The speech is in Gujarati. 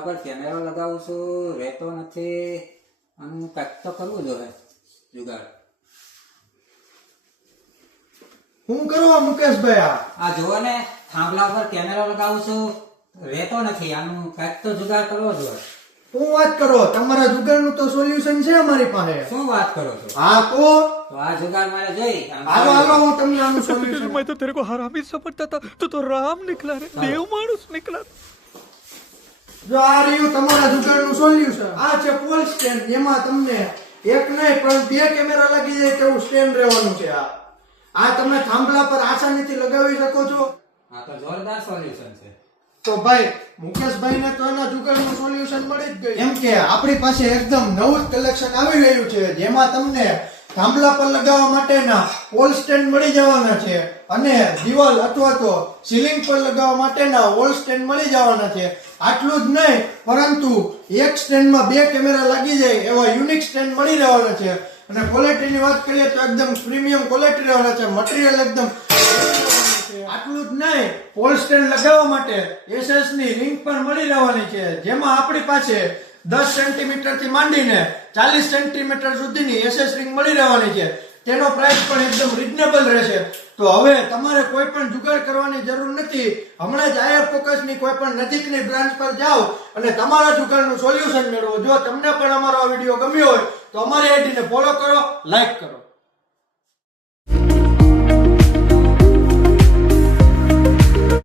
પર કેમેરો લગાવું છું, રહેતો નથી. અને કંઈક તો કરવું જોઈએ જુગાડ. હું કરો મુકેશભાઈ? આ જુઓ ને, થાંભલા પર કેમેરો લગાવું છું, રહેતો નથી. આનું કંઈક તો જુગાડ કરવો જોઈએ. હું વાત કરો? તમારા જુગાડનું તો સોલ્યુશન છે અમારી પાસે. શું વાત કરો છો? હા તો આ જુગાડ મારે જોઈ. હાલો હાલો, હું તમને આનું સોલ્યુશન. मैं तो तेरे को हरामी समझता था, तो राम निकला रे, देव मानुस निकला. જો આ રહ્યું તમારા જુગાડનું સોલ્યુશન. આ છે પોલ સ્ટેન્ડ. એમાં તમને એક નહીં પણ 2 કેમેરા લાગી જાય તેવું સ્ટેન્ડ રહેવાનું છે. આ તમે થાંભલા પર આસાનીથી લગાવી શકો છો. આ તો જોરદાર સોલ્યુશન છે. તો ભાઈ મુકેશભાઈને તો એના જુગાડનું સોલ્યુશન મળી જ ગયું. એમ કે આપણી પાસે એકદમ નવું કલેક્શન આવી રહ્યું છે, જેમાં તમને થાંભલા પર લગાવવા માટેના પોલ સ્ટેન્ડ મળી જવાના છે અને દિવાલ અથવા તો સીલિંગ પર લગાવવા માટેના વોલ સ્ટેન્ડ મળી જવાના છે. આટલું જ નહીં, પરંતુ એક સ્ટેન્ડમાં 2 કેમેરા લાગી જાય એવા યુનિક સ્ટેન્ડ મળી રહેવાના છે. અને ક્વોલિટીની વાત કરીએ તો એકદમ પ્રીમિયમ ક્વોલિટી રહેવાના છે. મટીરીયલ એકદમ આટલું જ નહીં, પોલ સ્ટેન્ડ લગાવવા માટે એસએસ ની રિંગ પણ મળી રહેવાની છે, જેમાં આપણી પાસે 10 સેન્ટીમીટર થી માંડીને 40 સેન્ટીમીટર સુધીની એસએસ રિંગ મળી રહેવાની છે. તેનો પ્રાઇસ પણ એકદમ રીઝનેબલ રહેશે. તો હવે તમારે કોઈ પણ જુગાડ કરવાની જરૂર નથી. હમણાં જ આયર ફોકસની કોઈ પણ નજીકની બ્રાન્ચ પર જાઓ અને તમારા જુગાડનું સોલ્યુશન મેળવો. જો તમને પણ અમારો આ વિડીયો ગમ્યો હોય તો અમારી આઈડીને ફોલો કરો, લાઈક કરો.